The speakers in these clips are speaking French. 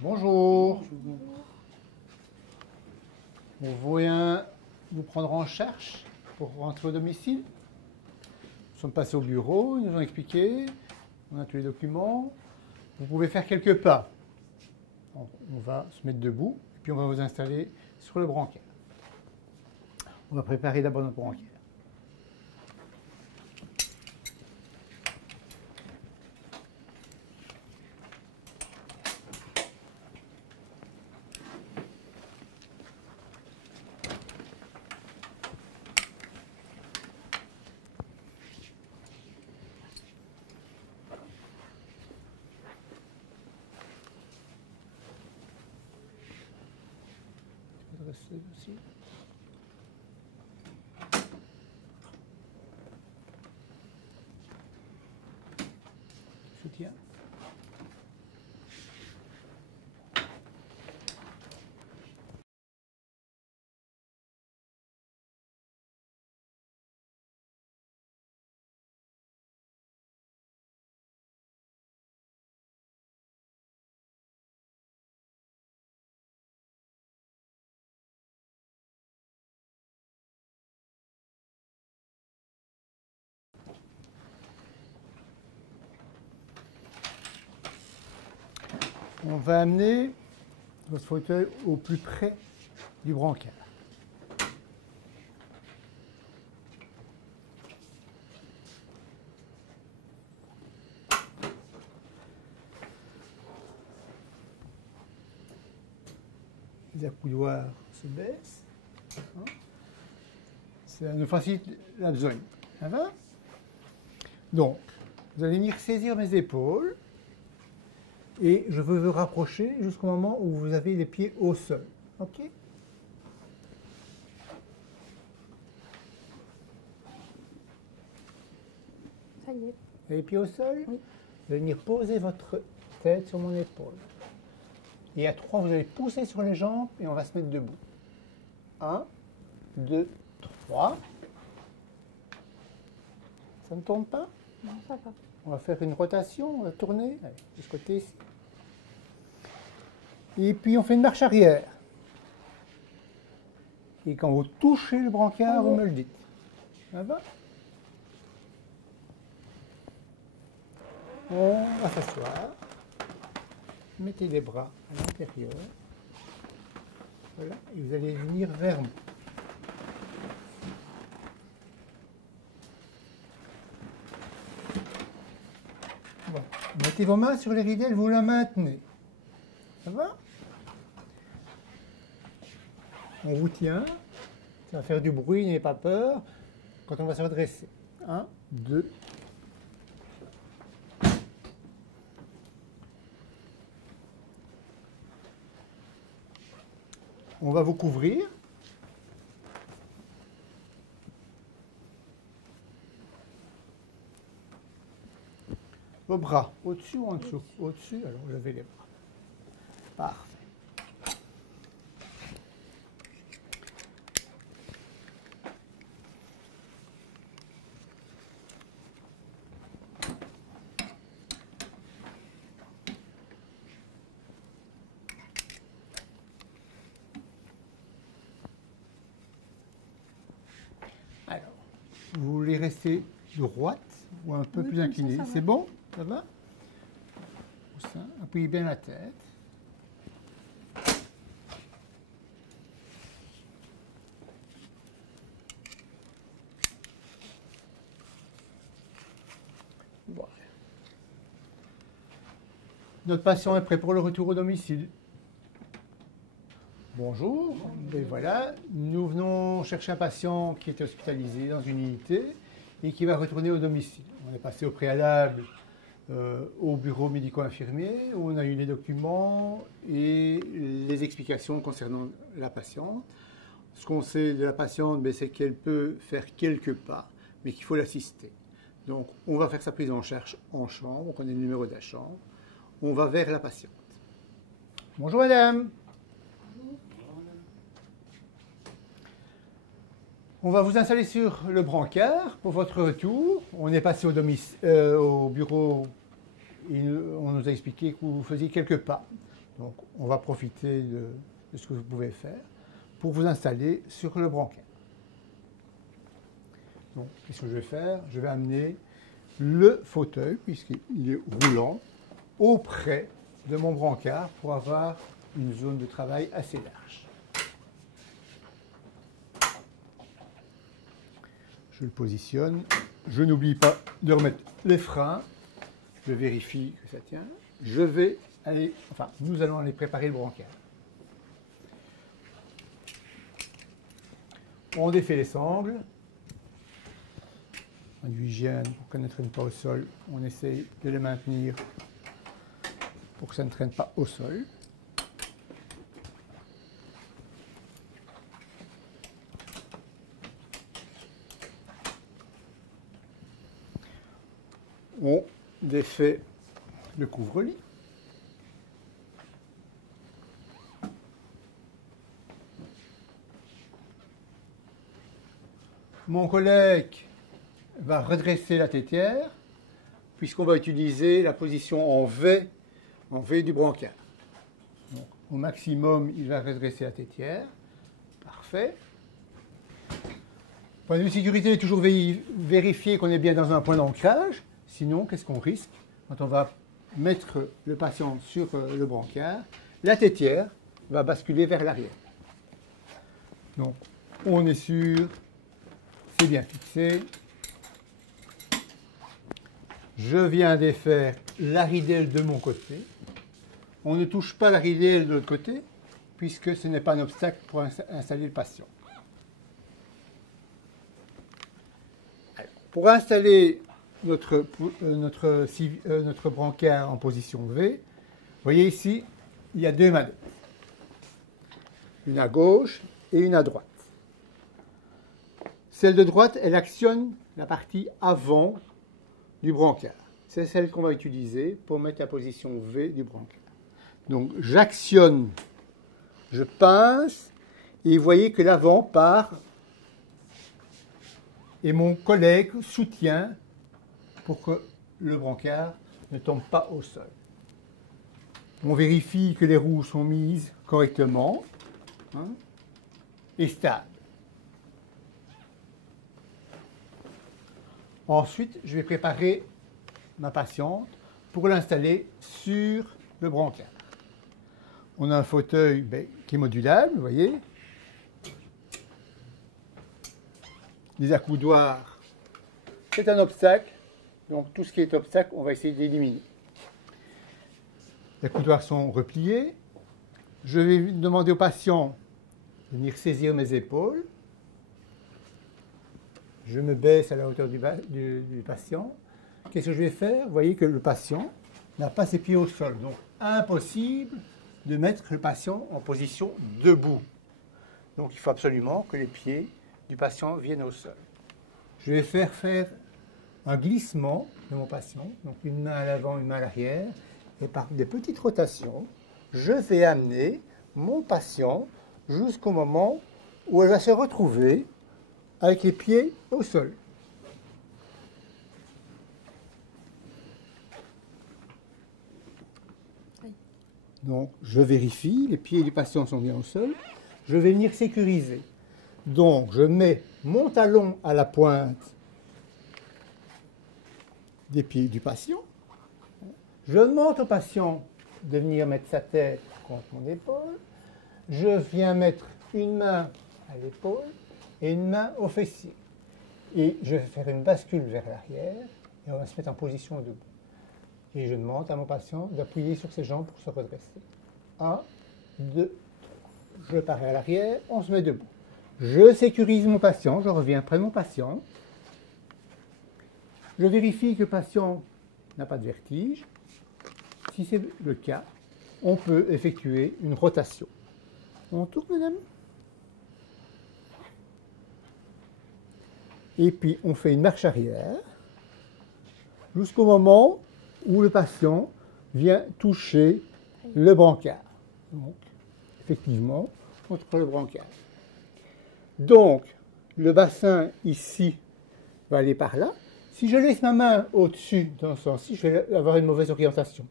Bonjour. On vient vous prendre en charge pour rentrer au domicile. Nous sommes passés au bureau, ils nous ont expliqué, on a tous les documents. Vous pouvez faire quelques pas. On va se mettre debout et puis on va vous installer sur le brancard. On va préparer d'abord notre brancard. Aussi. Soutien. On va amener votre fauteuil au plus près du brancard. Les accoudoirs se baissent. Ça nous facilite la besogne. Ça va? Donc, vous allez venir saisir mes épaules. Et je veux vous rapprocher jusqu'au moment où vous avez les pieds au sol. OK? Ça y est. Vous avez les pieds au sol? Oui. Vous allez venir poser votre tête sur mon épaule. Et à 3, vous allez pousser sur les jambes et on va se mettre debout. 1, 2, 3. Ça ne tourne pas? Non, ça va. On va faire une rotation, on va tourner. Allez, de ce côté ici. Et puis on fait une marche arrière. Et quand vous touchez le brancard, vous me le dites. Ça va? On va s'asseoir. Mettez les bras à l'intérieur. Voilà. Et vous allez venir vers moi. Bon. Mettez vos mains sur les ridelles, vous la maintenez. Ça va? On vous tient. Ça va faire du bruit, n'ayez pas peur. Quand on va se redresser. 1, 2. On va vous couvrir. Vos bras, au-dessus ou en dessous? Au-dessus, alors levez les bras. Parfait. Alors, vous voulez rester droite ou un peu Oui, plus comme inclinée? ça va. C'est bon? Ça va? Appuyez bien la tête. Voilà. Notre patient est prêt pour le retour au domicile. Bonjour, et voilà, nous venons chercher un patient qui est hospitalisé dans une unité et qui va retourner au domicile. On est passé au préalable au bureau médico-infirmier où on a eu les documents et les explications concernant la patiente. Ce qu'on sait de la patiente, c'est qu'elle peut faire quelques pas, mais qu'il faut l'assister. Donc, on va faire sa prise en charge en chambre, on connaît le numéro de la chambre. On va vers la patiente. Bonjour madame. On va vous installer sur le brancard pour votre retour. On est passé au bureau et on nous a expliqué que vous faisiez quelques pas. Donc, on va profiter de ce que vous pouvez faire pour vous installer sur le brancard. Donc, qu'est-ce que je vais faire? Je vais amener le fauteuil, puisqu'il est roulant, auprès de mon brancard pour avoir une zone de travail assez large. Je le positionne. Je n'oublie pas de remettre les freins. Je vérifie que ça tient. Je vais aller, enfin, nous allons aller préparer le brancard. On défait les sangles. En hygiène, pour qu'elles ne traînent pas au sol, on essaye de les maintenir pour que ça ne traîne pas au sol. On défait le couvre-lit. Mon collègue va redresser la tétière, puisqu'on va utiliser la position en V du brancard. Donc, au maximum, il va redresser la tétière. Parfait. Point de vue sécurité, toujours vérifier qu'on est bien dans un point d'ancrage. Sinon, qu'est-ce qu'on risque? Quand on va mettre le patient sur le brancard, la tétière va basculer vers l'arrière. Donc, on est sûr, c'est bien fixé. Je viens défaire la ridelle de mon côté. On ne touche pas la ridelle de l'autre côté, puisque ce n'est pas un obstacle pour installer le patient. Alors, pour installer notre brancard en position V, vous voyez ici, il y a deux manettes. Une à gauche et une à droite. Celle de droite, elle actionne la partie avant du brancard. C'est celle qu'on va utiliser pour mettre la position V du brancard. Donc j'actionne, je pince, et vous voyez que l'avant part, et mon collègue soutient pour que le brancard ne tombe pas au sol. On vérifie que les roues sont mises correctement et stables. Ensuite, je vais préparer ma patiente pour l'installer sur le brancard. On a un fauteuil qui est modulable, vous voyez. Les accoudoirs, c'est un obstacle. Donc tout ce qui est obstacle, on va essayer d'éliminer. Les accoudoirs sont repliés. Je vais demander au patient de venir saisir mes épaules. Je me baisse à la hauteur du patient. Qu'est-ce que je vais faire? Vous voyez que le patient n'a pas ses pieds au sol. Donc impossible de mettre le patient en position debout. Donc il faut absolument que les pieds du patient viennent au sol. Je vais faire un glissement de mon patient, donc une main à l'avant, une main à l'arrière, et par des petites rotations, je vais amener mon patient jusqu'au moment où elle va se retrouver avec les pieds au sol. Donc, je vérifie, les pieds du patient sont bien au sol. Je vais venir sécuriser. Donc, je mets mon talon à la pointe des pieds du patient. Je demande au patient de venir mettre sa tête contre mon épaule. Je viens mettre une main à l'épaule et une main au fessier. Et je vais faire une bascule vers l'arrière et on va se mettre en position debout. Et je demande à mon patient d'appuyer sur ses jambes pour se redresser. 1, 2, 3. Je pars à l'arrière, on se met debout. Je sécurise mon patient, je reviens près de mon patient. Je vérifie que le patient n'a pas de vertige. Si c'est le cas, on peut effectuer une rotation. On tourne, madame. Et puis, on fait une marche arrière jusqu'au moment où le patient vient toucher le brancard. Donc, effectivement, contre le brancard. Donc, le bassin ici va aller par là. Si je laisse ma main au-dessus, dans ce sens-ci, je vais avoir une mauvaise orientation.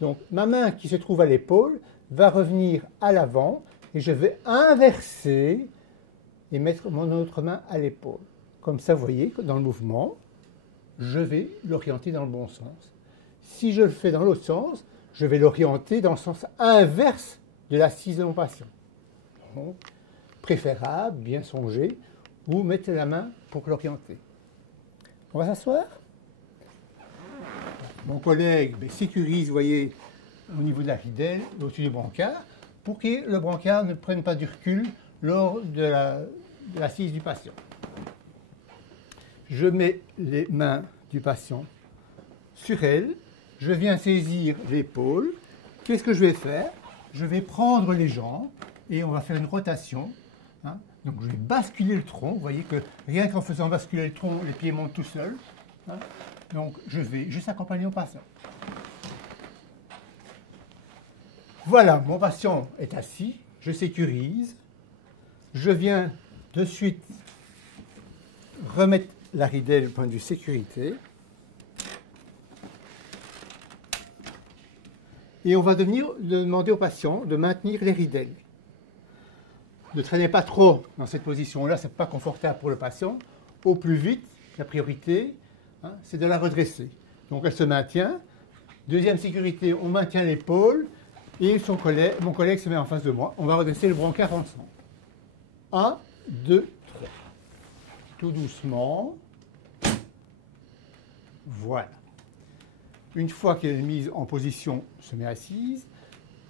Donc, ma main qui se trouve à l'épaule va revenir à l'avant et je vais inverser et mettre mon autre main à l'épaule. Comme ça, vous voyez que dans le mouvement, je vais l'orienter dans le bon sens. Si je le fais dans l'autre sens, je vais l'orienter dans le sens inverse de l'assise de mon patient. Donc, préférable, bien songer, ou mettre la main pour l'orienter. On va s'asseoir. Mon collègue sécurise, vous voyez, au niveau de la ridelle, au-dessus du brancard, pour que le brancard ne prenne pas du recul lors de l'assise du patient. Je mets les mains du patient sur elle, je viens saisir l'épaule. Qu'est-ce que je vais faire? Je vais prendre les jambes et on va faire une rotation. Hein. Donc je vais basculer le tronc. Vous voyez que rien qu'en faisant basculer le tronc, les pieds montent tout seuls. Hein. Donc je vais juste accompagner mon patient. Voilà, mon patient est assis, je sécurise. Je viens de suite remettre la ridelle du point de vue sécurité. Et on va demander au patient de maintenir les ridelles. Ne traînez pas trop dans cette position-là, ce n'est pas confortable pour le patient. Au plus vite, la priorité, hein, c'est de la redresser. Donc elle se maintient. Deuxième sécurité, on maintient l'épaule et mon collègue se met en face de moi. On va redresser le brancard ensemble. 1, 2, 3. Tout doucement. Voilà. Une fois qu'elle est mise en position, on se met assise.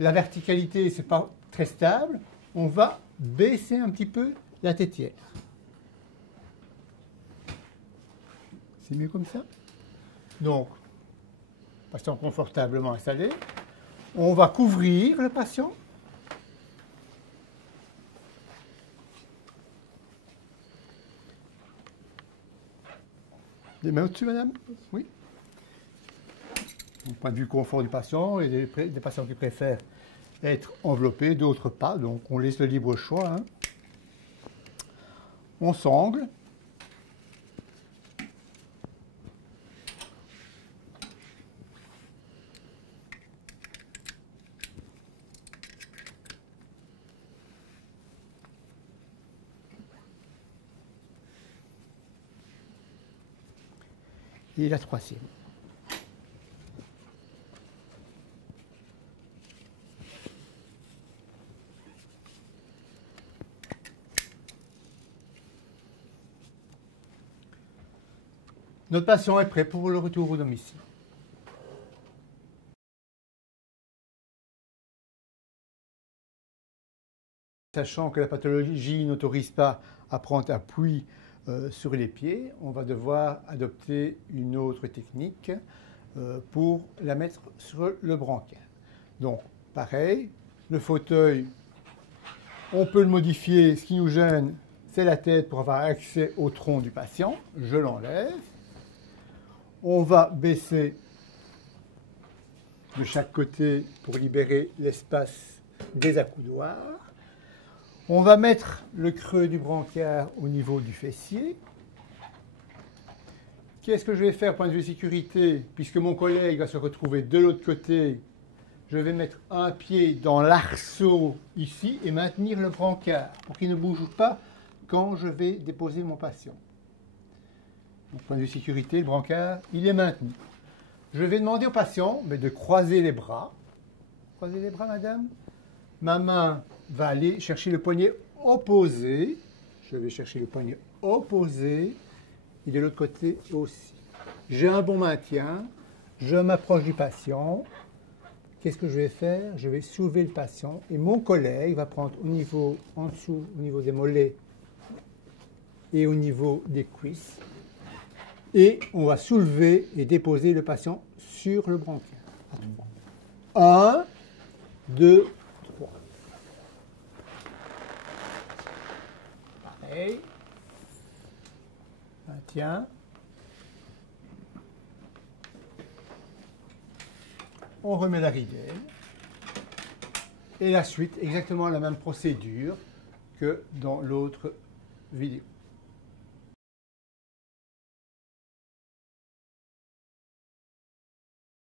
La verticalité, ce n'est pas très stable. On va baisser un petit peu la tétière. C'est mieux comme ça. Donc, patient confortablement installé. On va couvrir le patient. Les mains au-dessus, madame? Oui. Du point de vue confort du patient, il y a des patients qui préfèrent être enveloppés, d'autres pas, donc on laisse le libre choix. Hein. On sangle. Et la troisième. Notre patient est prêt pour le retour au domicile. Sachant que la pathologie n'autorise pas à prendre appui sur les pieds, on va devoir adopter une autre technique pour la mettre sur le brancard. Donc, pareil, le fauteuil, on peut le modifier. Ce qui nous gêne, c'est la tête pour avoir accès au tronc du patient. Je l'enlève. On va baisser de chaque côté pour libérer l'espace des accoudoirs. On va mettre le creux du brancard au niveau du fessier. Qu'est-ce que je vais faire, point de vue sécurité? Puisque mon collègue va se retrouver de l'autre côté, je vais mettre un pied dans l'arceau ici et maintenir le brancard pour qu'il ne bouge pas quand je vais déposer mon patient. Donc, point de vue sécurité, le brancard, il est maintenu. Je vais demander au patient de croiser les bras. Croisez les bras, madame. Ma main va aller chercher le poignet opposé. Je vais chercher le poignet opposé. Et de l'autre côté aussi. J'ai un bon maintien. Je m'approche du patient. Qu'est-ce que je vais faire? Je vais soulever le patient. Et mon collègue va prendre au niveau, en dessous, au niveau des mollets et au niveau des cuisses. Et on va soulever et déposer le patient sur le brancard. 1, 2, 3. Pareil. Maintien. On remet la ridelle. Et la suite, exactement la même procédure que dans l'autre vidéo.